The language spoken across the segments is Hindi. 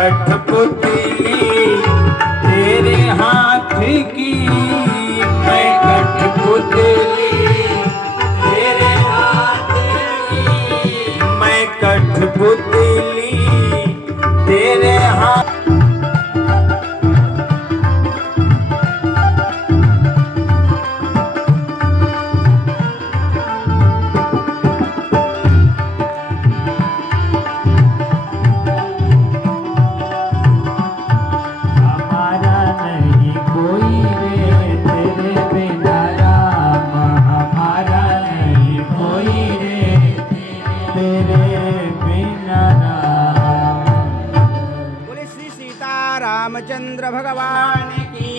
कठपुतली तेरे हाथ की, मैं कठपुतली तेरे हाथ की, मैं कठपुतली तेरे हाथ। रामचंद्र भगवान की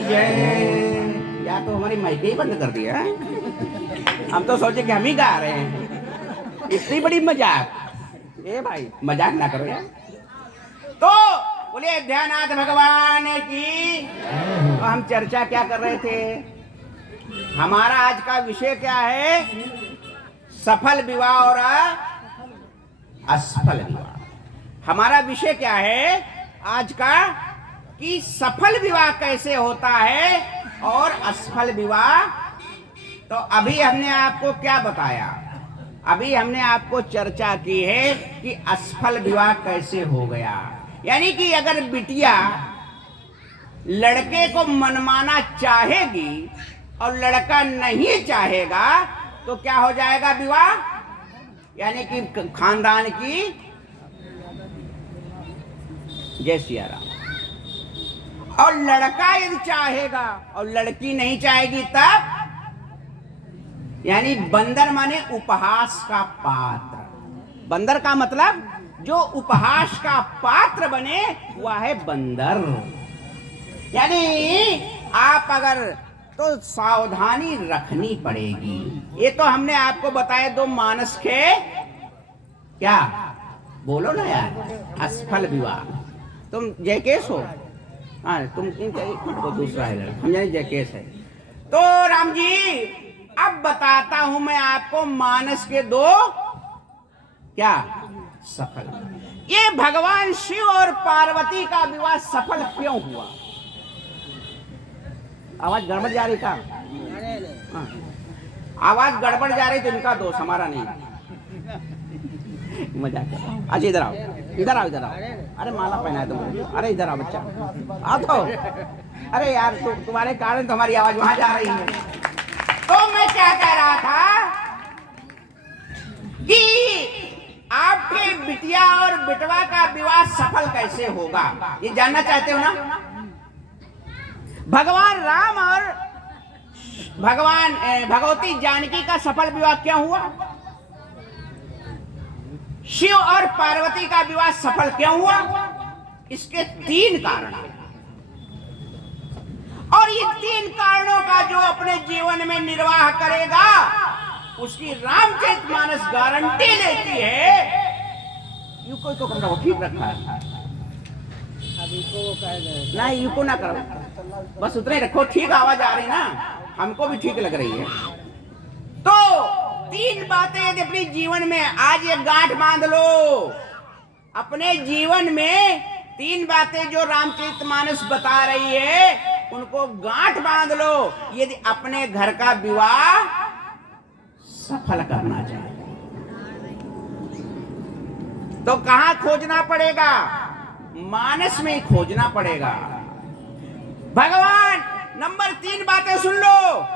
जय। या तो हमारी माइक ही बंद कर दिया है। हम तो सोचे कि हम ही गा रहे हैं। इतनी बड़ी मजाक। ए भाई मजाक ना करो यार। तो बोलिए ध्यानाथ भगवान की। तो हम चर्चा क्या कर रहे थे? हमारा आज का विषय क्या है? सफल विवाह और असफल विवाह। हमारा विषय क्या है आज का? कि सफल विवाह कैसे होता है और असफल विवाह। तो अभी हमने आपको क्या बताया? अभी हमने आपको चर्चा की है कि असफल विवाह कैसे हो गया। यानी कि अगर बिटिया लड़के को मनमाना चाहेगी और लड़का नहीं चाहेगा तो क्या हो जाएगा? विवाह। यानी कि खानदान की जय सिया राम। और लड़का यदि चाहेगा और लड़की नहीं चाहेगी तब, यानी बंदर माने उपहास का पात्र। बंदर का मतलब जो उपहास का पात्र बने वह है बंदर। यानी आप अगर तो सावधानी रखनी पड़ेगी। ये तो हमने आपको बताए दो मानस के क्या बोलो ना यार, असफल विवाह। तुम जयकेश हो? हाँ तुम तो दूसरा है, हम जाने जयकेश है। तो राम जी अब बताता हूं मैं आपको मानस के दो क्या सफल। ये भगवान शिव और पार्वती का विवाह सफल क्यों हुआ? आवाज गड़बड़ जा रही था। हाँ। आवाज गड़बड़ जा रही तो इनका दोष, हमारा नहीं। मजाक कर। अच्छा इधर आओ, इधर आओ, इधर आओ। अरे माला पहना है तुमने। अरे इधर आओ बच्चा, आओ तो। अरे यार तुम्हारे कारण तो हमारी आवाज वहां जा रही है। तो मैं क्या कह रहा था कि आपके बिटिया और बिटवा का विवाह सफल कैसे होगा, ये जानना चाहते हो ना? भगवान राम और भगवती जानकी का सफल विवाह क्यों हुआ? शिव और पार्वती का विवाह सफल क्यों हुआ? इसके तीन कारण हैं। और ये तीन कारणों का जो अपने जीवन में निर्वाह करेगा उसकी रामचरितमानस गारंटी लेती है। यूको तो कमरा ठीक रखा है, नहीं यूको ना करो, बस उतने रखो। ठीक आवाज आ रही ना, हमको भी ठीक लग रही है। तो तीन बातें यदि अपने जीवन में आज ये गांठ बांध लो। अपने जीवन में तीन बातें जो रामचरितमानस बता रही है उनको गांठ बांध लो। यदि अपने घर का विवाह सफल करना चाहे तो कहां खोजना पड़ेगा? मानस में ही खोजना पड़ेगा। भगवान नंबर तीन बातें सुन लो।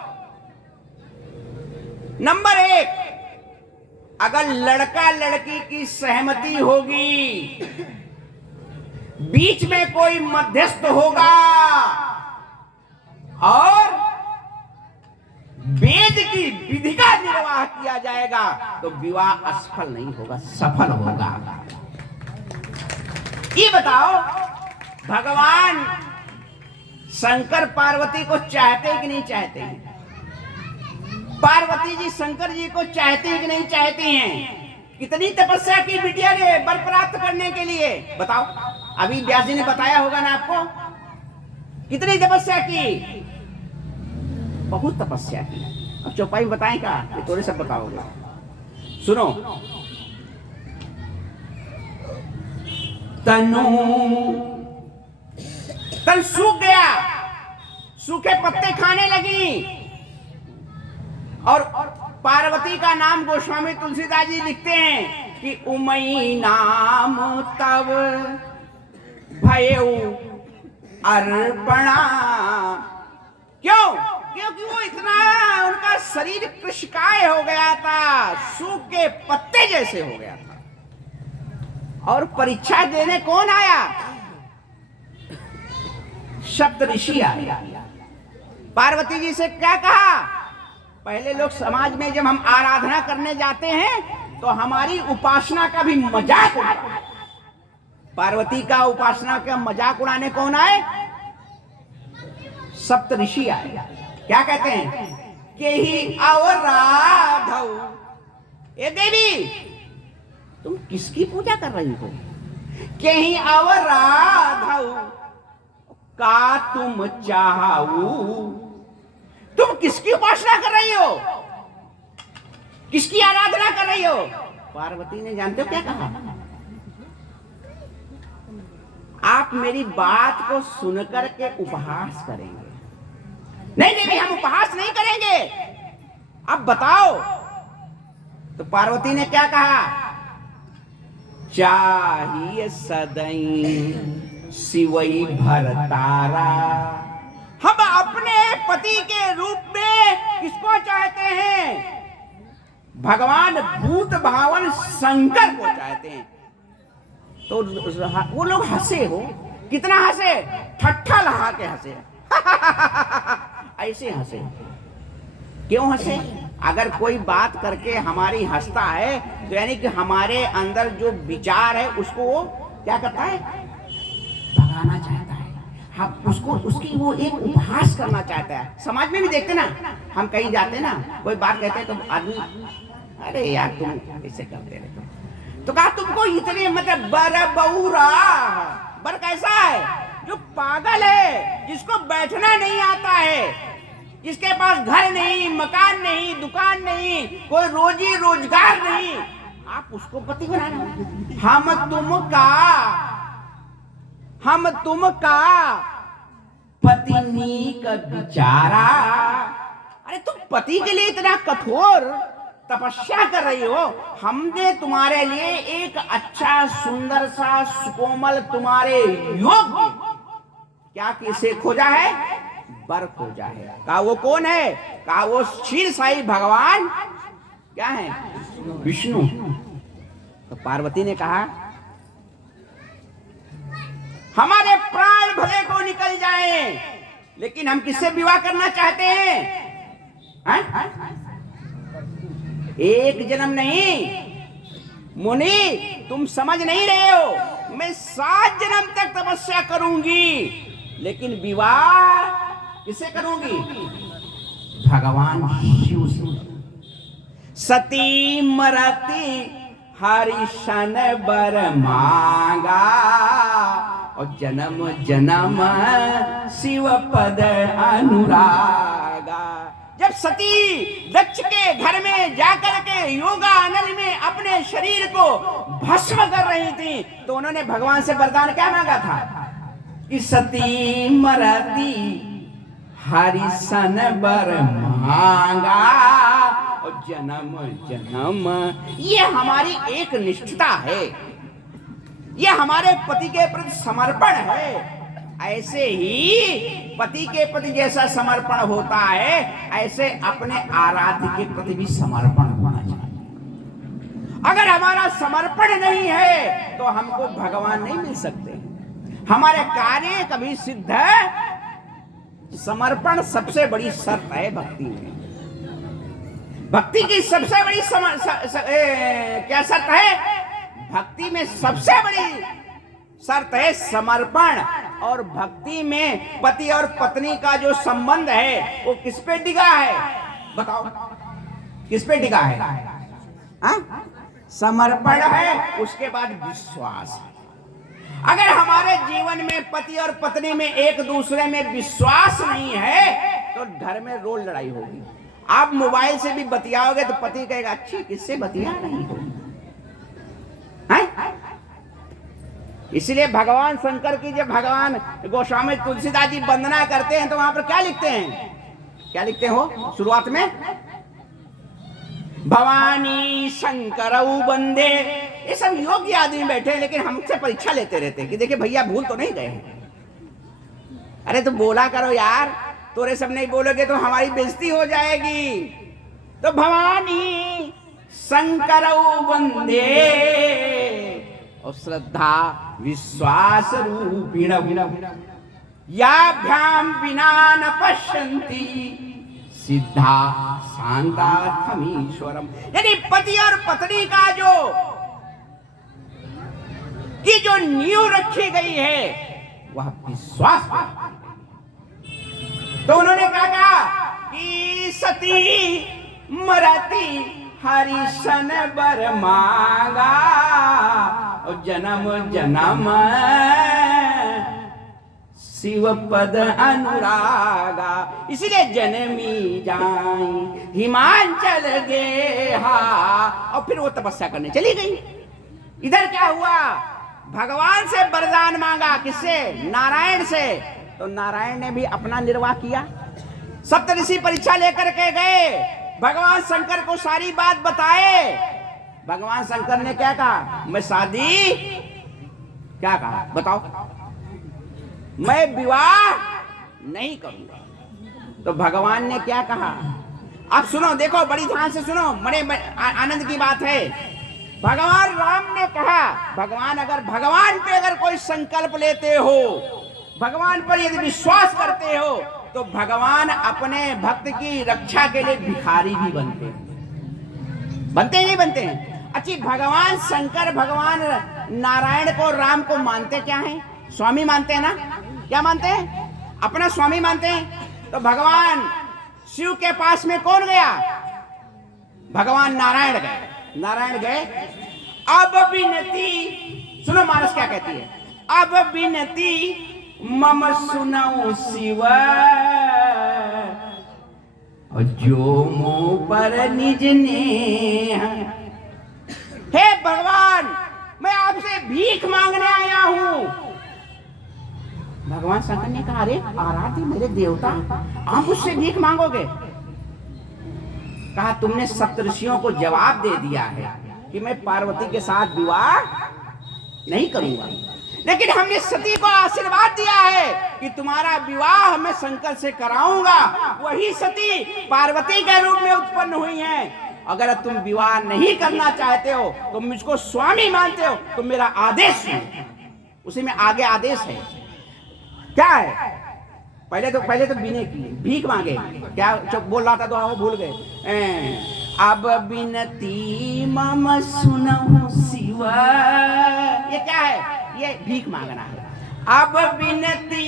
नंबर एक, अगर लड़का लड़की की सहमति होगी, बीच में कोई मध्यस्थ होगा और वेद की विधि का निर्वाह किया जाएगा तो विवाह असफल नहीं होगा, सफल होगा। ये बताओ भगवान शंकर पार्वती को चाहते हैं कि नहीं चाहते हैं? पार्वती जी शंकर जी को चाहती है कि नहीं चाहती हैं? कितनी तपस्या की बिटिया ने वर प्राप्त करने के लिए, बताओ। अभी व्यास जी ने बताया होगा ना आपको, कितनी तपस्या की? बहुत तपस्या की। अब चौपाई में बताएं क्या? ये थोड़े सब बताओगे, सुनो। तनु, तन सूख गया, सूखे पत्ते खाने लगी। और पार्वती का नाम गोस्वामी तुलसीदास जी लिखते हैं कि उमई नाम तब भयउ अर्पणा। क्यों? क्योंकि वो इतना उनका शरीर कृशकाय हो गया था, सूख के पत्ते जैसे हो गया था। और परीक्षा देने कौन आया? सप्त ऋषि आया। पार्वती जी से क्या कहा? पहले लोग समाज में जब हम आराधना करने जाते हैं तो हमारी उपासना का भी मजाक उड़ाते हैं। पार्वती का उपासना का मजाक उड़ाने कौन आए? सप्त ऋषि आए। क्या कहते हैं? के ही अवराधौ। ए देवी, तुम किसकी पूजा कर रही हो? के ही अवराधौ का तुम चाहू। तुम किसकी उपासना कर रही हो? किसकी आराधना कर रही हो? पार्वती ने जानते हो क्या कहा? आप मेरी बात को सुनकर के उपहास करेंगे। नहीं देवी, हम उपहास नहीं करेंगे, अब बताओ। तो पार्वती ने क्या कहा? चाहिए सदैव शिवई भरतारा। हम अपने पति के रूप में किसको चाहते हैं? भगवान भूत भावन शंकर को चाहते हैं। तो वो लोग हंसे हो, कितना हंसे? ठट्ठा लगा के हंसे। ऐसे हंसे। क्यों हंसे? अगर कोई बात करके हमारी हंसता है तो यानी कि हमारे अंदर जो विचार है उसको वो क्या करता है? भगाना चाहता है। हम उसको, उसकी वो एक उपहास करना चाहता है। समाज में भी देखते ना, हम कहीं जाते ना, कोई बात कहते हैं तो आदमी, अरे यार तुम ऐसे करते रहते, तो कहा तुमको इतने मतलब बर बउरा। बर कैसा है? जो पागल है, जिसको बैठना नहीं आता है, जिसके पास घर नहीं, मकान नहीं, दुकान नहीं, कोई रोजी रोजगार नहीं, आप उसको पति बनाना। हम तुमका पत्नी का बिचारा। अरे तुम पति के लिए इतना कठोर तपस्या कर रही हो, हमने तुम्हारे लिए एक अच्छा सुंदर सा सुकोमल तुम्हारे योग्य क्या किसे खोजा है? वर खोजा है। कहा वो कौन है? कहा वो क्षीर साई भगवान क्या है? विष्णु। तो पार्वती ने कहा हमारे प्राण भले को निकल जाएं, लेकिन हम किससे विवाह करना चाहते हैं? एक जन्म नहीं मुनि, तुम समझ नहीं रहे हो। मैं 7 जन्म तक तपस्या करूंगी, लेकिन विवाह किससे करूंगी? भगवान शिव से। सती मरती हरिशन बर मांगा, और जन्म जन्म शिव पद अनुरागा। जब सती दक्ष के घर में जाकर के योगा अनल में अपने शरीर को भस्म कर रही थी, तो उन्होंने भगवान से वरदान क्या मांगा था? कि सती मरती हरिशन बर मांगा, और जन्म जन्म। ये हमारी एक निष्ठता है, ये हमारे पति के प्रति समर्पण है। ऐसे ही पति के प्रति जैसा समर्पण होता है, ऐसे अपने आराध्य के प्रति भी समर्पण होना चाहिए। अगर हमारा समर्पण नहीं है तो हमको भगवान नहीं मिल सकते, हमारे कार्य कभी सिद्ध है। समर्पण सबसे बड़ी शर्त है भक्ति में। भक्ति की सबसे बड़ी क्या शर्त है? भक्ति में सबसे बड़ी शर्त है समर्पण। और भक्ति में पति और पत्नी का जो संबंध है वो किस पे टिका है? बताओ किस पे टिका है? समर्पण है, उसके बाद विश्वास है। अगर हमारे जीवन में पति और पत्नी में एक दूसरे में विश्वास नहीं है तो घर में रोज लड़ाई होगी। आप मोबाइल से भी बतियाओगे तो पति कहेगा अच्छी किससे बतिया रही हो? इसलिए भगवान शंकर की जब भगवान गोस्वामी तुलसीदास जी वंदना करते हैं तो वहां पर क्या लिखते हैं, क्या लिखते हो शुरुआत में? भवानी शंकरऊ वंदे। ये सब योग्य आदमी बैठे हैं, लेकिन हमसे परीक्षा लेते रहते हैं कि देखिए भैया भूल तो नहीं गए हैं। अरे तो बोला करो यार, तोरे सब नहीं बोलोगे तो हमारी बेइज्जती हो जाएगी। तो भवानी शंकरऊ वंदे और श्रद्धा विश्वास रूपिण याभ्याम बिना न पश्यन्ति सिद्धा शांतार्थमीश्वरम। यानी पति और पत्नी का जो नींव रखी गई है वह विश्वास पर। तो उन्होंने कहा कि सती मरती हरिशन बर मांगा और जन्म जन्म शिव पद अनुरागा। इसलिए जन्मी जाई हिमांचल गे हा। और फिर वो तपस्या करने चली गई। इधर क्या हुआ, भगवान से वरदान मांगा, किससे? नारायण से। तो नारायण ने भी अपना निर्वाह किया। सप्तऋषि परीक्षा लेकर के गए, भगवान शंकर को सारी बात बताए। भगवान शंकर ने क्या कहा? मैं शादी, क्या कहा बताओ, मैं विवाह नहीं करूंगा। तो भगवान ने क्या कहा? आप सुनो, देखो बड़ी ध्यान से सुनो, बड़े आनंद की बात है। भगवान राम ने कहा, भगवान पे अगर कोई संकल्प लेते हो, भगवान पर यदि विश्वास करते हो, तो भगवान अपने भक्त की रक्षा के लिए भिखारी भी बनते हैं। बनते ही नहीं बनते हैं। अच्छी, भगवान शंकर भगवान नारायण को, राम को मानते क्या हैं? स्वामी मानते हैं ना? क्या मानते हैं? अपना स्वामी मानते हैं। तो भगवान शिव के पास में कौन गया? भगवान नारायण गए। नारायण गए, अब विनती सुनो, मानस क्या कहती है? अब विनती मम सुनऊ शिव और जो मुंह पर निज ने। हे भगवान, मैं आपसे भीख मांगने आया हूं। भगवान शंकर ने कहा, अरे आराध्य मेरे देवता, आप मुझसे भीख मांगोगे? कहा, तुमने सप्तऋषियों को जवाब दे दिया है कि मैं पार्वती के साथ विवाह नहीं करूंगा, लेकिन हमने सती को आशीर्वाद दिया है कि तुम्हारा विवाह मैं शंकर से कराऊंगा। वही सती पार्वती के रूप में उत्पन्न हुई हैं। अगर तुम विवाह नहीं करना चाहते हो, तुम मुझको स्वामी मानते हो, तो मेरा आदेश सुनो। उसी में आगे आदेश है, क्या है? पहले तो बिने की भीख मांगे, क्या जब बोल रहा था तो वो भूल गए। अब बिनती मम सुनहु शिव, ये क्या है? ये भीख मांगना है। अब बिनती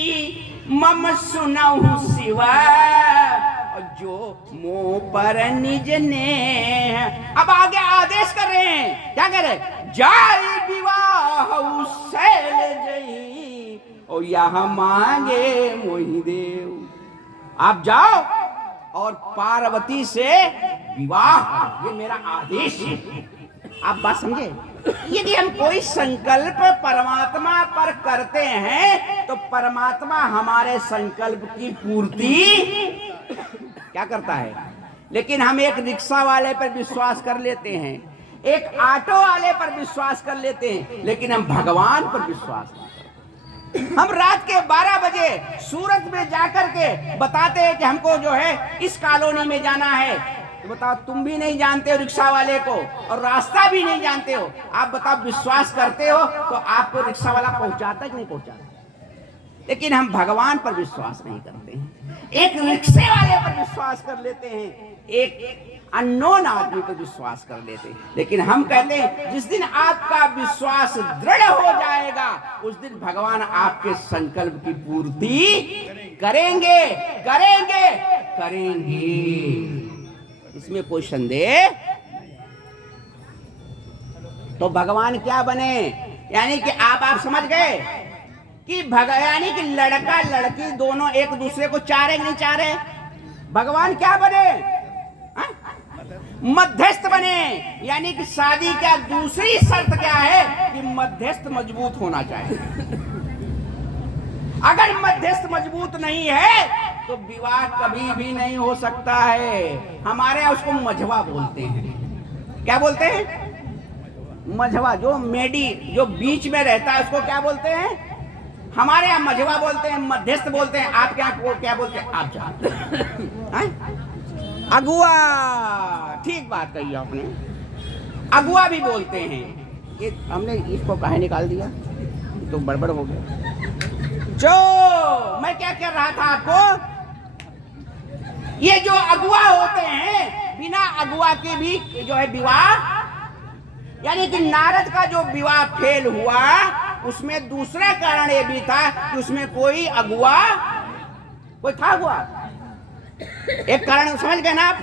मम सुनहु शिव जो मोह पर निज ने। अब आगे आदेश कर रहे हैं, क्या कह रहे? जाई विवाह शैल जई और यहाँ मांगे मोहि देव। आप जाओ और पार्वती से विवाह, ये मेरा आदेश है। आप बात समझे? यदि हम कोई संकल्प परमात्मा पर करते हैं तो परमात्मा हमारे संकल्प की पूर्ति क्या करता है। लेकिन हम एक रिक्शा वाले पर विश्वास कर लेते हैं, एक ऑटो वाले पर विश्वास कर लेते हैं, लेकिन हम भगवान पर विश्वास नहीं करते। हम रात के 12 बजे सूरत में जाकर के बताते हैं कि हमको जो है इस कॉलोनी में जाना है। तो बताओ, तुम भी नहीं जानते हो रिक्शा वाले को और रास्ता भी नहीं जानते हो। आप बताओ, विश्वास करते हो तो आपको रिक्शा वाला पहुंचाता कि नहीं पहुंचाता? लेकिन हम भगवान पर विश्वास नहीं करते हैं। एक रिक्शे वाले पर विश्वास कर लेते हैं, एक अननोन आदमी पर विश्वास कर लेते हैं। लेकिन हम कहते हैं जिस दिन आपका विश्वास दृढ़ हो जाएगा, उस दिन भगवान आपके संकल्प की पूर्ति करेंगे करेंगे करेंगे, इसमें कोई संदेह। तो भगवान क्या बने? यानी कि आप समझ गए कि यानी कि लड़का लड़की दोनों एक दूसरे को चाह रहे नहीं चाह रहे। भगवान क्या बने? मध्यस्थ बने, यानी कि शादी का दूसरी शर्त क्या है कि मध्यस्थ मजबूत होना चाहिए। अगर मध्यस्थ मजबूत नहीं है तो विवाह कभी भी नहीं हो सकता है। हमारे यहाँ उसको मझवा बोलते हैं। क्या बोलते हैं? मझवा। जो मेडी जो बीच में रहता है उसको क्या बोलते हैं? हमारे यहाँ मझवा बोलते हैं, मध्यस्थ बोलते हैं। आप क्या बोलते हैं? आप जानते हैं? अगुआ। ठीक बात कही आपने, अगुआ भी बोलते हैं। ये हमने इसको कहाँ निकाल दिया, तो बड़बड़ हो गया। जो मैं क्या कह रहा था आपको, ये जो अगुआ होते हैं, बिना अगुआ के भी जो है विवाह, यानी कि नारद का जो विवाह फेल हुआ उसमें दूसरा कारण ये भी था कि उसमें कोई अगुआ कोई था हुआ। एक कारण समझ गए ना आप।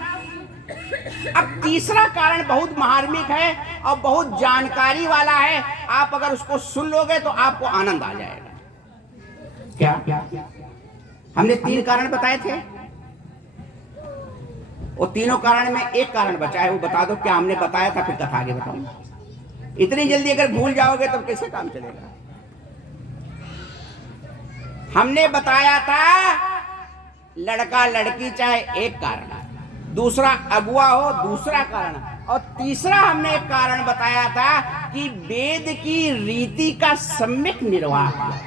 अब तीसरा कारण बहुत मार्मिक है और बहुत जानकारी वाला है। आप अगर उसको सुन लोगे तो आपको आनंद आ जाएगा। क्या हमने 3 कारण बताए थे, वो तीनों कारण में एक कारण बचा है, वो बता दो क्या हमने बताया था, फिर कथा आगे बताऊंगा। इतनी जल्दी अगर भूल जाओगे तो कैसे काम चलेगा। हमने बताया था लड़का लड़की चाहे एक कारण, दूसरा अगुआ हो दूसरा कारण, और तीसरा हमने एक कारण बताया था कि वेद की रीति का सम्यक निर्वाह किया,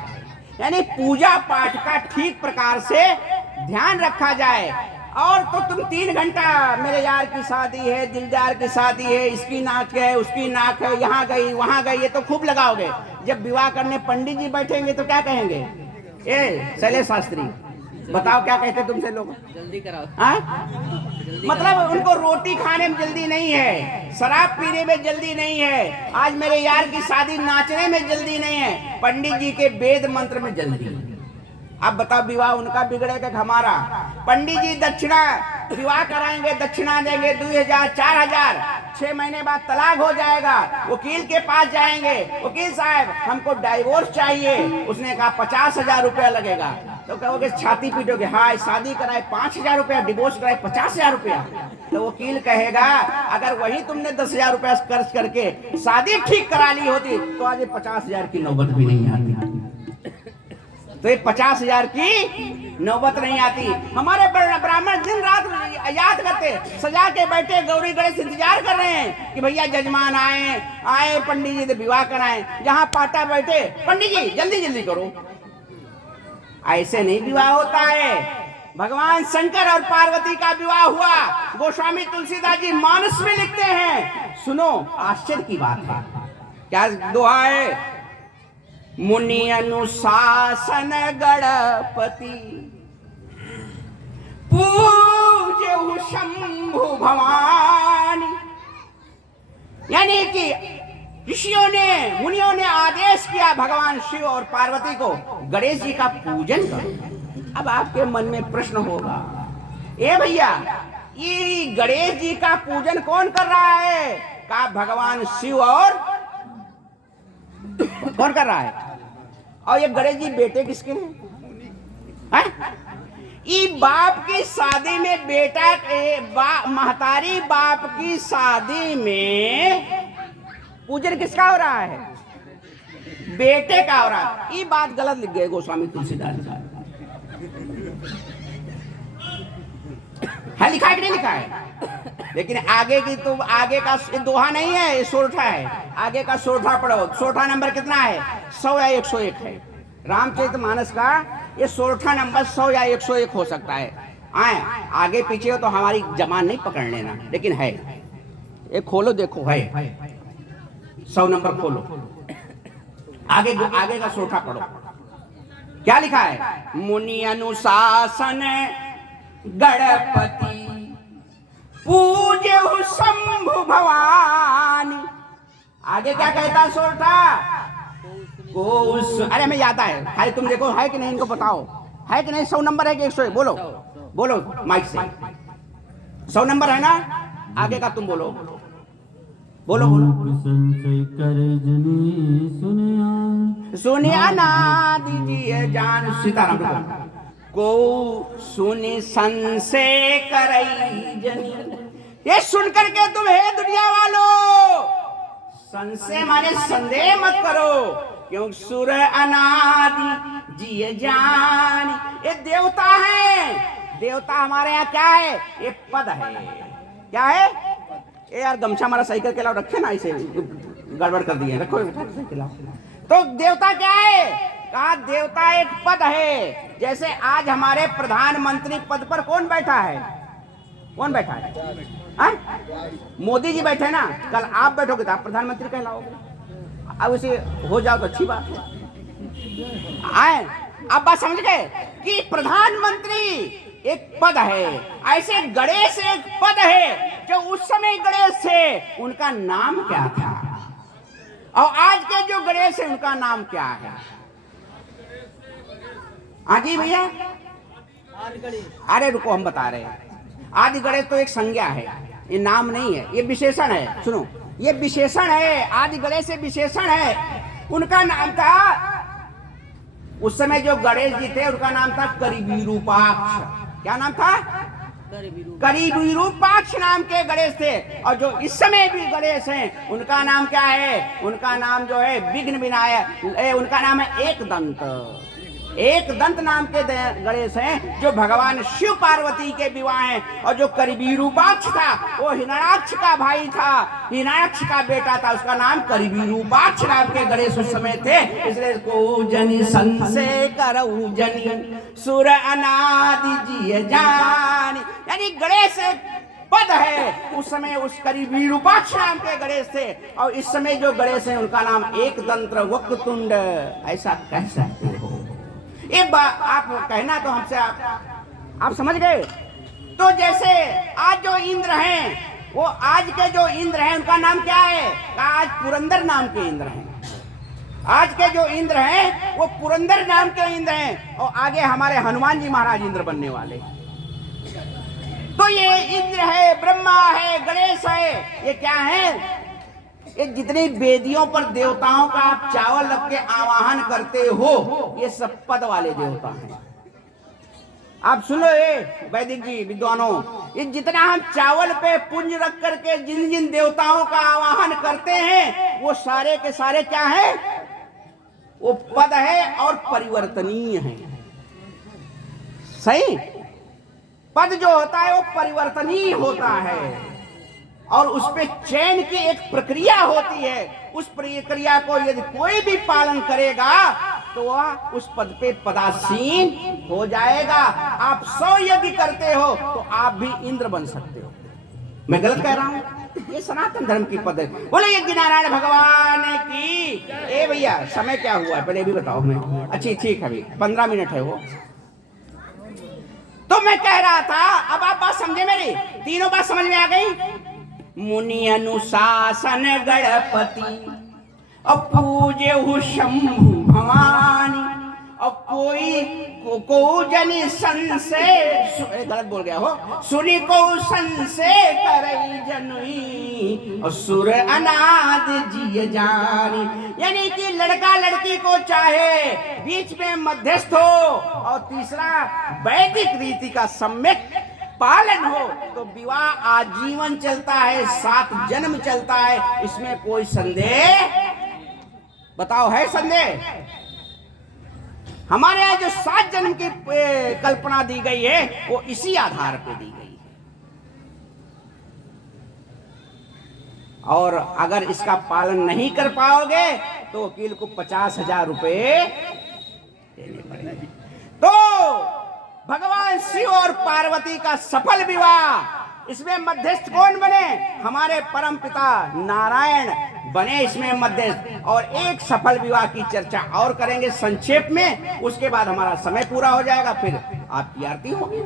यानी पूजा पाठ का ठीक प्रकार से ध्यान रखा जाए। और तो तुम 3 घंटा मेरे यार की शादी है, दिलदार की शादी है, इसकी नाक है, उसकी नाक है, यहाँ गई वहां गई, ये तो खूब लगाओगे। जब विवाह करने पंडित जी बैठेंगे तो क्या कहेंगे? ए शैलेश शास्त्री बताओ क्या कहते तुमसे लोग? जल्दी कराओ। मतलब उनको रोटी खाने में जल्दी नहीं है, शराब पीने में जल्दी नहीं है, आज मेरे यार की शादी नाचने में जल्दी नहीं है, पंडित जी के वेद मंत्र में जल्दी है। अब बताओ विवाह उनका बिगड़ेगा हमारा? पंडित जी दक्षिणा विवाह कराएंगे, दक्षिणा देंगे 2000 4000, 6 महीने बाद तलाक हो जाएगा। वकील के पास जाएंगे, वकील साहब हमको डाइवोर्स चाहिए। उसने कहा 50,000 रुपया लगेगा। तो कहोगे छाती पीटोगे, हाँ शादी कराए 5,000 रुपया, डिवोर्स कराए 50,000 रुपया। तो वकील कहेगा अगर वही तुमने 10,000 रुपया खर्च करके शादी ठीक करा ली होती तो आज 50,000 की नौबत भी नहीं आती। तो ये 50,000 की नौबत नहीं आती। हमारे ब्राह्मण दिन रात याद करते, सजा के बैठे गौरी गणेश इंतजार कर रहे हैं कि भैया जजमान आए पंडित जी से विवाह कराएं। जहां पाटा बैठे, पंडित जी जल्दी जल्दी करो। ऐसे नहीं विवाह होता है। भगवान शंकर और पार्वती का विवाह हुआ, गोस्वामी तुलसीदास जी मानस में लिखते हैं। सुनो आश्चर्य की बात है, क्या दोहा है? मुनि अनुशासन गणपति पूज्यहु शंभु भवानी, यानी कि ऋषियों ने मुनियों ने आदेश किया भगवान शिव और पार्वती को गणेश जी का पूजन करो। अब आपके मन में प्रश्न होगा, ए भैया ये गणेश जी का पूजन कौन कर रहा है? का भगवान शिव और कौन कर रहा है? और ये गणेश जी बेटे किसके हैं? ये बाप की शादी में बेटा महतारी बाप की शादी में पूजन किसका हो रहा है? बेटे का हो रहा है। ये बात गलत लिख गए गोस्वामी तुलसीदास जी। है लिखा है कि नहीं लिखा है? लेकिन आगे की तो आगे का दोहा नहीं है, ये सोरठा है। आगे का सोरठा पढ़ो। सोरठा नंबर कितना है? 100 या 101 है। रामचरितमानस का ये सोरठा नंबर 100 या 101 हो सकता है। आए आगे पीछे हो तो हमारी जबान नहीं पकड़ लेना, लेकिन है। ये खोलो देखो, है 100 नंबर खोलो, आगे का सोरठा पढ़ो। क्या लिखा है? मुनि अनुशासन गणपति पूज्यहु शंभु भवानी। आगे क्या कहता है सोरठा? अरे हमें याद है, खाली तुम देखो है कि नहीं, इनको बताओ है कि नहीं। 100 नंबर है कि 101? बोलो बोलो माइक से। 100 नंबर है ना? आगे का तुम बोलो बोलो बोलो। सुनिया ना दीजिए जान सीताराम को सुनि संशय करई जनी, ये सुनकर के तुम हे दुनिया वालों संशय माने संदेह मत करो, क्योंकि सुर अनादि जिय जानी, ये देवता है। देवता हमारे यहाँ क्या है? ये पद है। क्या है? ये यार गमछा हमारा सही करके लाओ, रखे ना, इसे गड़बड़ कर दिए, रखो तो देवता क्या है? कहा देवता एक पद है। जैसे आज हमारे प्रधानमंत्री पद पर कौन बैठा है? कौन बैठा है? मोदी जी बैठे ना, कल आप बैठोगे तो आप प्रधानमंत्री कहलाओगे। अब उसे हो जाओ तो अच्छी बात है। आए आप बात समझ गए कि प्रधानमंत्री एक पद है, ऐसे गणेश एक पद है। जो उस समय गणेश थे उनका नाम क्या था, और आज के जो गणेश है उनका नाम क्या है? आजी भैया, अरे रुको हम बता रहे हैं। आदि गणेश तो एक संज्ञा है, ये नाम नहीं है, ये विशेषण है। सुनो, ये विशेषण है। आदि गणेश से विशेषण है। उनका नाम था, उस समय जो गणेश जी थे उनका नाम था करिविरूपाक्ष। क्या नाम था? करिविरूपाक्ष नाम के गणेश थे। और जो इस समय भी गणेश हैं उनका नाम क्या है? उनका नाम जो है विघ्न विनायक, उनका नाम है एक दंत। एक दंत नाम के गणेश हैं जो भगवान शिव पार्वती के विवाह हैं। और जो करिविरूपाक्ष था वो हिरण्याक्ष का भाई था, हिरण्याक्ष का बेटा था, उसका नाम करिविरूपाक्ष नाम के गणेश उस समय थे। इसलिए को जनि संशय करऊ जनि सुर अनादि जिय जानी, यानी गणेश पद है। उस समय उस करिविरूपाक्ष नाम के गणेश थे, और इस समय जो गणेश है उनका नाम एक दंत वक्रतुंड। ऐसा कह सकते हो। एक बात आप कहना तो हमसे आप समझ गए। तो जैसे आज जो इंद्र हैं, वो आज के जो इंद्र हैं उनका नाम क्या है? आज पुरंदर नाम के इंद्र हैं। आज के जो इंद्र हैं वो पुरंदर नाम के इंद्र हैं, और आगे हमारे हनुमान जी महाराज इंद्र बनने वाले। तो ये इंद्र है, ब्रह्मा है, गणेश है, ये क्या है? ये जितनी वेदियों पर देवताओं का आप चावल रख के आवाहन करते हो, ये सब पद वाले देवता हैं। आप सुनो ये वैदिक जी विद्वानों, ये जितना हम चावल पे पुंज रख करके जिन जिन देवताओं का आवाहन करते हैं वो सारे के सारे क्या है? वो पद है और परिवर्तनीय है। सही? पद जो होता है वो परिवर्तनीय होता है, और उस पे चयन की एक प्रक्रिया होती है। उस प्रक्रिया को यदि कोई भी पालन करेगा तो वह उस पद पे पदासीन हो जाएगा। आप 100 यदि करते हो तो आप भी इंद्र बन सकते हो। मैं गलत कह रहा हूं? ये सनातन धर्म की पद है। बोले यज्ञ नारायण भगवान की। ए भैया, समय क्या हुआ है पहले भी बताओ हमें। अच्छी ठीक है, अभी 15 मिनट है वो। तो मैं कह रहा था, अब आप बात समझे मेरी? तीनों बात समझ में आ गई? मुनि अनुशासन गणपति, और पूजे हु शंभु भवानी, और को जनि संशय, गलत बोल गया हो, सुनी को संशय करई जनुई, और सुर अनाद जिय जानी। यानी कि लड़का लड़की को चाहे बीच में मध्यस्थ हो, और तीसरा वैदिक रीति का सम्यक पालन हो, तो विवाह आजीवन चलता है, 7 जन्म चलता है। इसमें कोई संदेह? बताओ, है संदेह? हमारे यहाँ जो 7 जन्म की कल्पना दी गई है वो इसी आधार पर दी गई है। और अगर इसका पालन नहीं कर पाओगे तो वकील को 50,000 रुपए देने पड़ेंगे। तो भगवान शिव और पार्वती का सफल विवाह, इसमें मध्यस्थ कौन बने? हमारे परम पिता नारायण बने इसमें मध्यस्थ। और एक सफल विवाह की चर्चा और करेंगे संक्षेप में, उसके बाद हमारा समय पूरा हो जाएगा, फिर आपकी आरती होगी।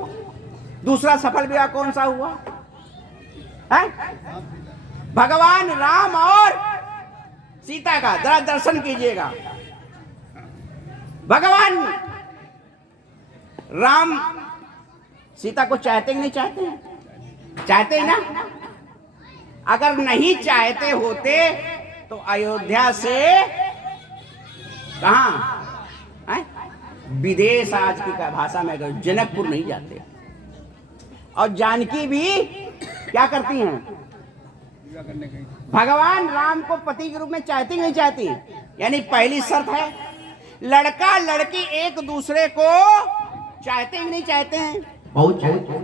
दूसरा सफल विवाह कौन सा हुआ है? भगवान राम और सीता का। जरा दर्शन कीजिएगा। भगवान राम सीता को चाहते कि नहीं चाहते? चाहते ही ना। अगर नहीं चाहते होते तो अयोध्या से कहां, विदेश, आज की भाषा में अगर जनकपुर नहीं जाते। और जानकी भी क्या करती हैं? भगवान राम को पति के रूप में चाहती नहीं चाहती? यानी पहली शर्त है लड़का लड़की एक दूसरे को चाहते ही नहीं चाहते हैं? बहुत चाहते।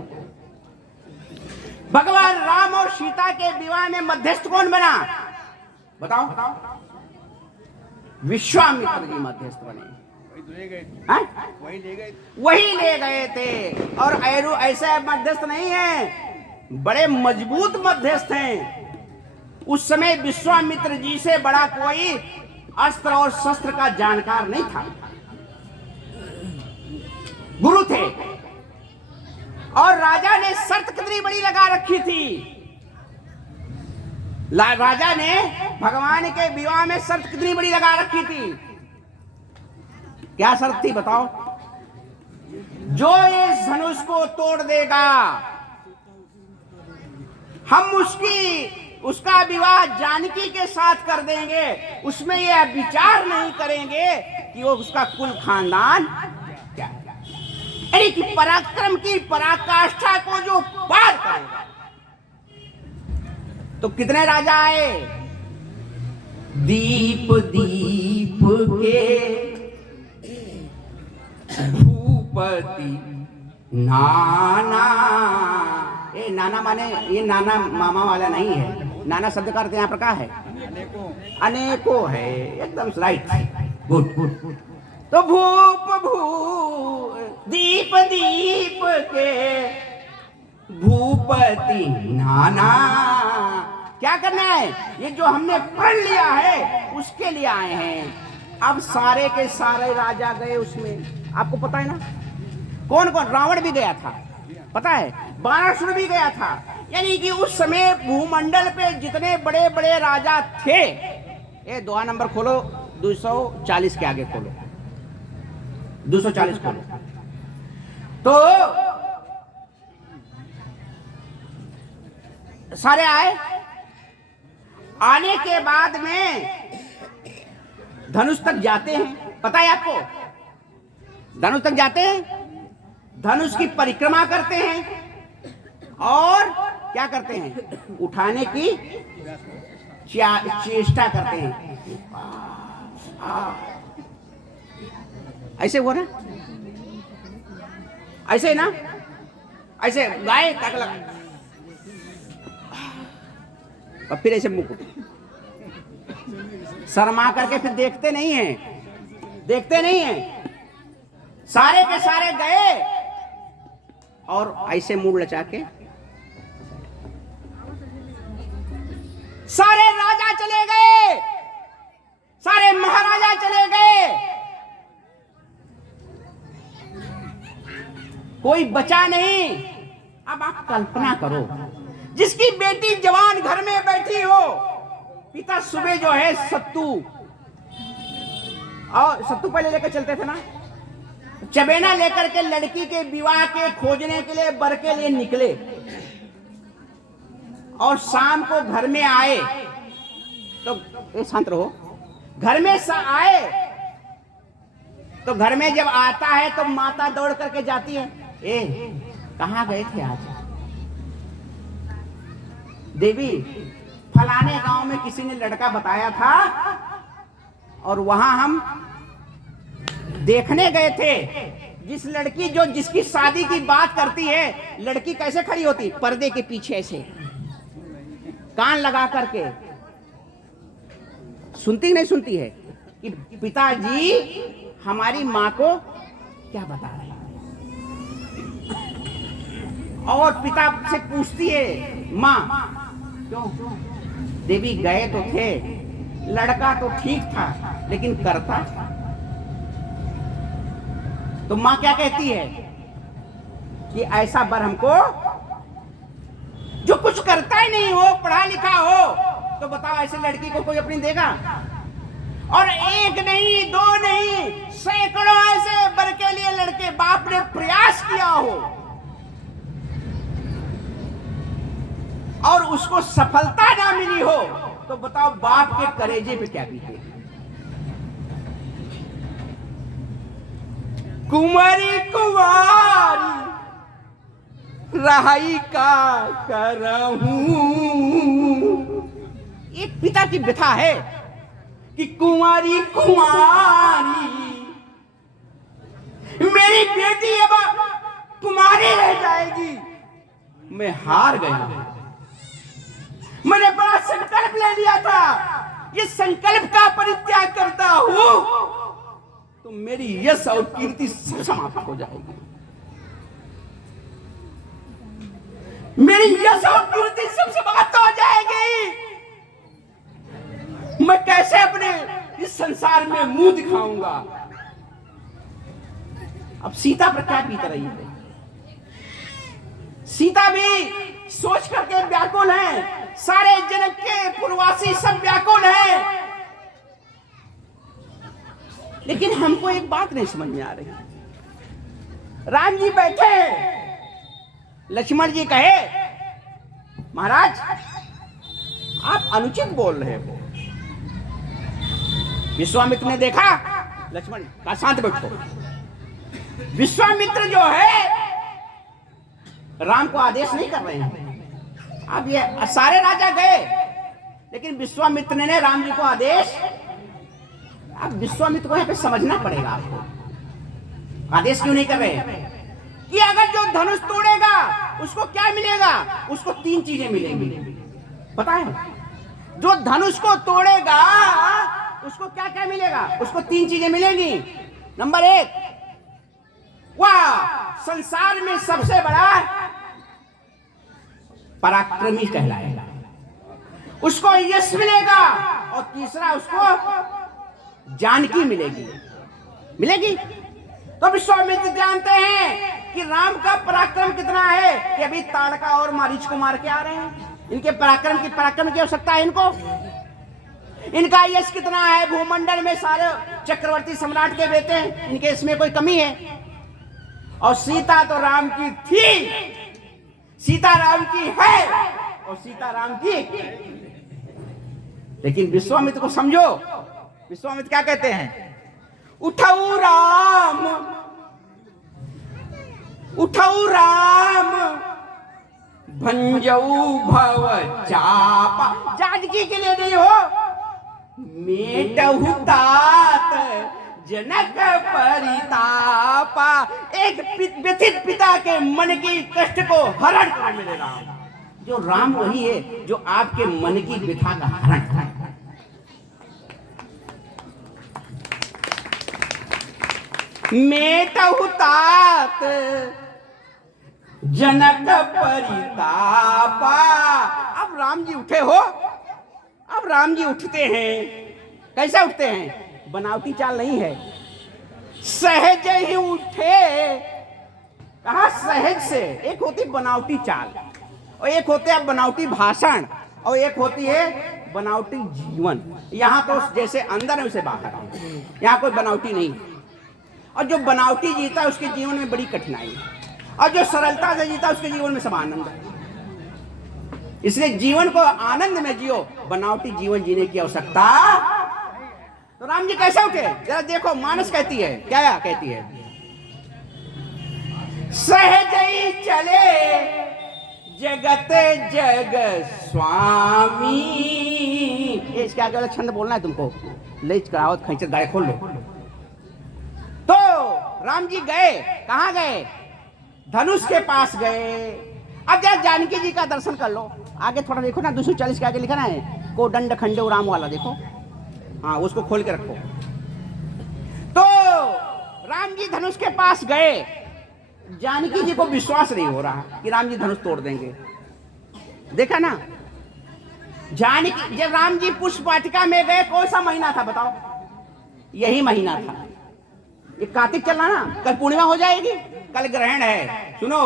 भगवान राम और सीता के विवाह में मध्यस्थ कौन बना? बताओ। विश्वामित्र जी मध्यस्थ बने। वही ले गए थे। और ऐसा मध्यस्थ नहीं है, बड़े मजबूत मध्यस्थ हैं। उस समय विश्वामित्र जी से बड़ा कोई अस्त्र और शस्त्र का जानकार नहीं था, गुरु थे। और राजा ने शर्त कितनी बड़ी लगा रखी थी? राजा ने भगवान के विवाह में शर्त कितनी बड़ी लगा रखी थी? क्या शर्त थी बताओ? जो इस धनुष को तोड़ देगा हम उसका विवाह जानकी के साथ कर देंगे। उसमें यह विचार नहीं करेंगे कि वो उसका कुल खानदान क्या है। यानी कि पराक्रम की पराकाष्ठा को जो पार करेगा। तो कितने राजा आए? दीप दीप के भूपति नाना। ये नाना माने ये नाना मामा वाला नहीं है। नाना शब्द का अर्थ यहाँ पर क्या है? अनेकों है। एकदम राइट, गुड गुड। तो दीप दीप के भूपति नाना। क्या करना है? ये जो हमने पढ़ लिया है उसके लिए आए हैं। अब सारे के सारे राजा गए उसमें। आपको पता है ना कौन कौन? रावण भी गया था, पता है, बाणासुर भी गया था। यानी कि उस समय भूमंडल पे जितने बड़े बड़े राजा थे। ये 2 नंबर खोलो, 240 के आगे खोलो, 240 खोलो। तो सारे आए। आने के बाद में धनुष तक जाते हैं। पता है आपको? धनुष तक जाते हैं, धनुष की परिक्रमा करते हैं और क्या करते हैं? उठाने की चेष्टा करते हैं। ऐसे हुआ ना? ऐसे ना? ऐसे गाय तक लगा और फिर ऐसे मुंह को शर्मा करके फिर देखते नहीं है। सारे के सारे गए और ऐसे मुंह लचा के सारे राजा चले गए, सारे महाराजा चले गए, कोई बचा नहीं। अब आप कल्पना करो, जिसकी बेटी जवान घर में बैठी हो, पिता सुबह जो है सत्तू, और सत्तू पहले लेकर चलते थे ना, चबेना लेकर के लड़की के विवाह के खोजने के लिए बर के लिए निकले और शाम को घर में आए। तो शांत रहो। घर में आए तो घर में जब आता है तो माता दौड़ करके जाती है, कहाँ गए थे आज? देवी, फलाने गांव में किसी ने लड़का बताया था और वहां हम देखने गए थे। जिस लड़की जिसकी शादी की बात करती है, लड़की कैसे खड़ी होती? पर्दे के पीछे ऐसे कान लगा करके सुनती नहीं सुनती है कि पिताजी हमारी माँ को क्या बता रहे हैं। और पिता से पूछती है, माँ क्यों? देवी, गए तो थे, लड़का तो ठीक था लेकिन करता। तो माँ क्या कहती है कि ऐसा बर हमको जो कुछ करता ही नहीं हो, पढ़ा लिखा हो, तो बताओ ऐसे लड़की को कोई अपनी देगा? और एक नहीं, दो नहीं, सैकड़ों ऐसे बर के लिए लड़के बाप ने प्रयास किया हो और उसको सफलता ना मिली हो, तो बताओ बाप के कलेजे पे क्या बीते? कुंवारी कुंवारी रहाई का करहूं। एक पिता की व्यथा है कि कुंवारी कुंवारी मेरी बेटी अब कुमारी रह जाएगी। मैं हार गया। मैंने बड़ा संकल्प ले लिया था, ये संकल्प का परित्याग करता हूं तो मेरी यश और कीर्ति सब समाप्त हो जाएगी। मेरी यश और कीर्ति सब समाप्त हो जाएगी। मैं कैसे अपने इस संसार में मुंह दिखाऊंगा। अब सीता पर क्या बीत रही है? सीता भी सोच करके व्याकुल है, सारे जनक के पूर्ववासी सब व्याकुल हैं। लेकिन हमको एक बात नहीं समझ में आ रही। राम जी बैठे, लक्ष्मण जी कहे महाराज आप अनुचित बोल रहे हो। विश्वामित्र ने देखा, लक्ष्मण का शांत बैठो। विश्वामित्र जो है राम को आदेश नहीं कर रहे हैं। अब ये सारे राजा गए, लेकिन विश्वामित्र ने राम जी को आदेश। अब विश्वामित्र को यहाँ पे समझना पड़ेगा आपको। आदेश क्यों नहीं कर रहे कि अगर जो धनुष तोड़ेगा उसको क्या मिलेगा? उसको 3 चीजें मिलेंगी। पता है? जो धनुष को तोड़ेगा उसको क्या क्या मिलेगा? उसको 3 चीजें मिलेंगी। नंबर 1, वह संसार में सबसे बड़ा पराक्रमी कहलाएगा, उसको यश मिलेगा, और तीसरा उसको जानकी मिलेगी। तो विश्वामित्र जानते हैं कि राम का पराक्रम कितना है कि अभी ताड़का और मारीच को मार के आ रहे हैं। इनके पराक्रम की आवश्यकता है इनको। इनका यश कितना है, भूमंडल में सारे चक्रवर्ती सम्राट के बेटे हैं, इनके इसमें कोई कमी है? और सीता तो राम की थी, सीता राम की है, और सीता राम की। लेकिन विश्वामित्र को समझो, विश्वामित्र क्या कहते हैं? उठऊ राम, उठऊ राम, भंजऊ भव चापा। जानकी के लिए नहीं हो, मेटहु तात जनक परितापा। एक व्यथित पिता के मन की कष्ट को हरण कर मिले राम। जो राम वही है जो आपके मन की व्यथा का हरण करे। मेटहु तात जनक परितापा। अब राम जी उठे हो, अब राम जी उठते हैं। कैसे उठते हैं? बनावटी चाल नहीं है, सहज ही उठे। कहा सहज से। एक होती बनावटी चाल, और एक होते है बनावटी भाषण, और एक होती है बनावटी जीवन। यहाँ तो जैसे अंदर है वैसे बाहर है, यहाँ कोई बनावटी नहीं। और जो बनावटी जीता उसके जीवन में बड़ी कठिनाई है, और जो सरलता से जीता उसके जीवन में सब आनंद है। इसलिए जीवन को आनंद में जियो, बनावटी जीवन जीने की आवश्यकता। तो राम जी कैसे उठे जरा देखो। मानस कहती है, क्या कहती है? सहज ही चले जगत जग स्वामी। इसके आगे वाला छंद बोलना है तुमको। ले करावत खैचर गाय खोल लो। तो राम जी गए, कहाँ गए? धनुष के पास गए। अब जरा जानकी जी का दर्शन कर लो। आगे थोड़ा देखो ना, 240 के आगे लिखा ना है कोदंड खंडे राम वाला, देखो। हाँ, उसको खोल के रखो। तो राम जी धनुष के पास गए। जानकी जी को विश्वास नहीं हो रहा कि राम जी धनुष तोड़ देंगे। देखा ना, जानकी जब राम जी पुष्प वाटिका में गए, कौन सा महीना था बताओ? यही महीना था। ये कार्तिक चल रहा ना, कल पूर्णिमा हो जाएगी, कल ग्रहण है। सुनो,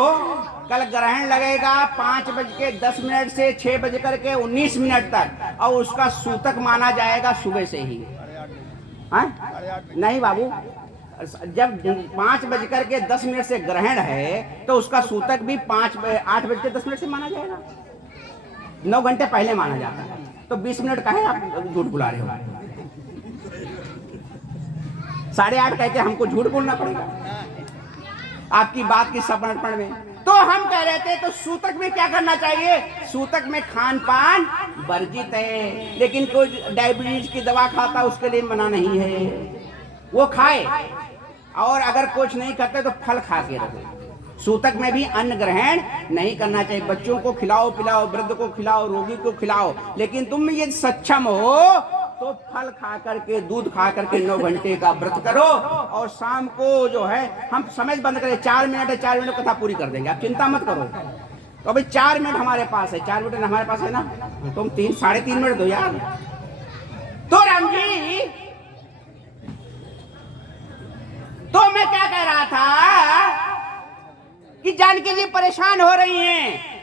कल ग्रहण लगेगा 5:10 से 6:19 तक, और उसका सूतक माना जाएगा सुबह से ही। नहीं बाबू, जब 5:10 से ग्रहण है तो उसका सूतक भी 8:10 से माना जाएगा। 9 घंटे पहले माना जाता है। तो 20 मिनट का है, आप झूठ बुला रहे हो। 8:30 कह के हमको झूठ बोलना पड़ेगा आपकी बात की समर्पण में। तो हम कह रहे थे तो सूतक में क्या करना चाहिए? सूतक में खान पान वर्जित है, लेकिन कोई डायबिटीज की दवा खाता उसके लिए मना नहीं है, वो खाए। और अगर कुछ नहीं करते तो फल खा के रहो। सूतक में भी अन्न ग्रहण नहीं करना चाहिए। बच्चों को खिलाओ पिलाओ, वृद्ध को खिलाओ, रोगी को खिलाओ, लेकिन तुम ये सक्षम हो तो फल खा करके, दूध खा करके 9 घंटे का व्रत करो। और शाम को जो है हम समय बंद करें, 4 मिनट है, 4 मिनट कथा पूरी कर देंगे, आप चिंता मत करो। तो अभी 4 मिनट हमारे पास है, 4 मिनट हमारे पास है ना, तुम 3-3.5 मिनट दो यार। तो राम जी, तो मैं क्या कह रहा था कि जानकी जी परेशान हो रही हैं।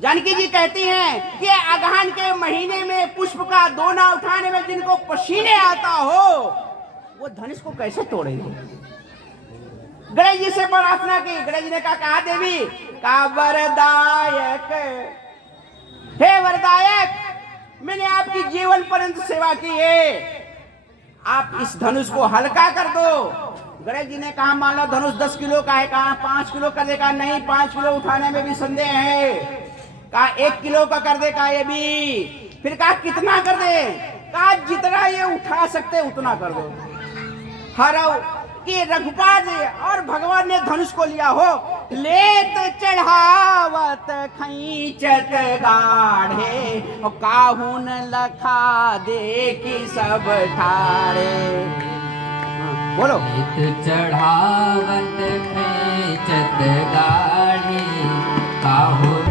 जानकी जी कहती हैं कि अगहन के महीने में पुष्प का दोना उठाने में जिनको पसीने आता हो वो धनुष को कैसे तोड़ेंगे? गणेश जी से प्रार्थना की। गणेश जी ने कहा देवी का वरदायक, हे वरदायक, मैंने आपकी जीवन पर्यंत सेवा की है, आप इस धनुष को हल्का कर दो। गणेश जी ने कहा मान लो धनुष 10 किलो का है, कहा 5 किलो कर दे, कहा नहीं 5 किलो उठाने में भी संदेह है, कहा 1 किलो का कर दे, कहा ये भी। फिर कहा कितना कर दे, कहा जितना ये उठा सकते उतना कर दो। हरव कि रघुपाद और भगवान ने धनुष को लिया हो, लेत चढ़ावत खींचत गाढ़े, काहुन लखा दे कि सब ठाड़े। बोलो। लेत चढ़ावत खींचत गाढ़े, काहुन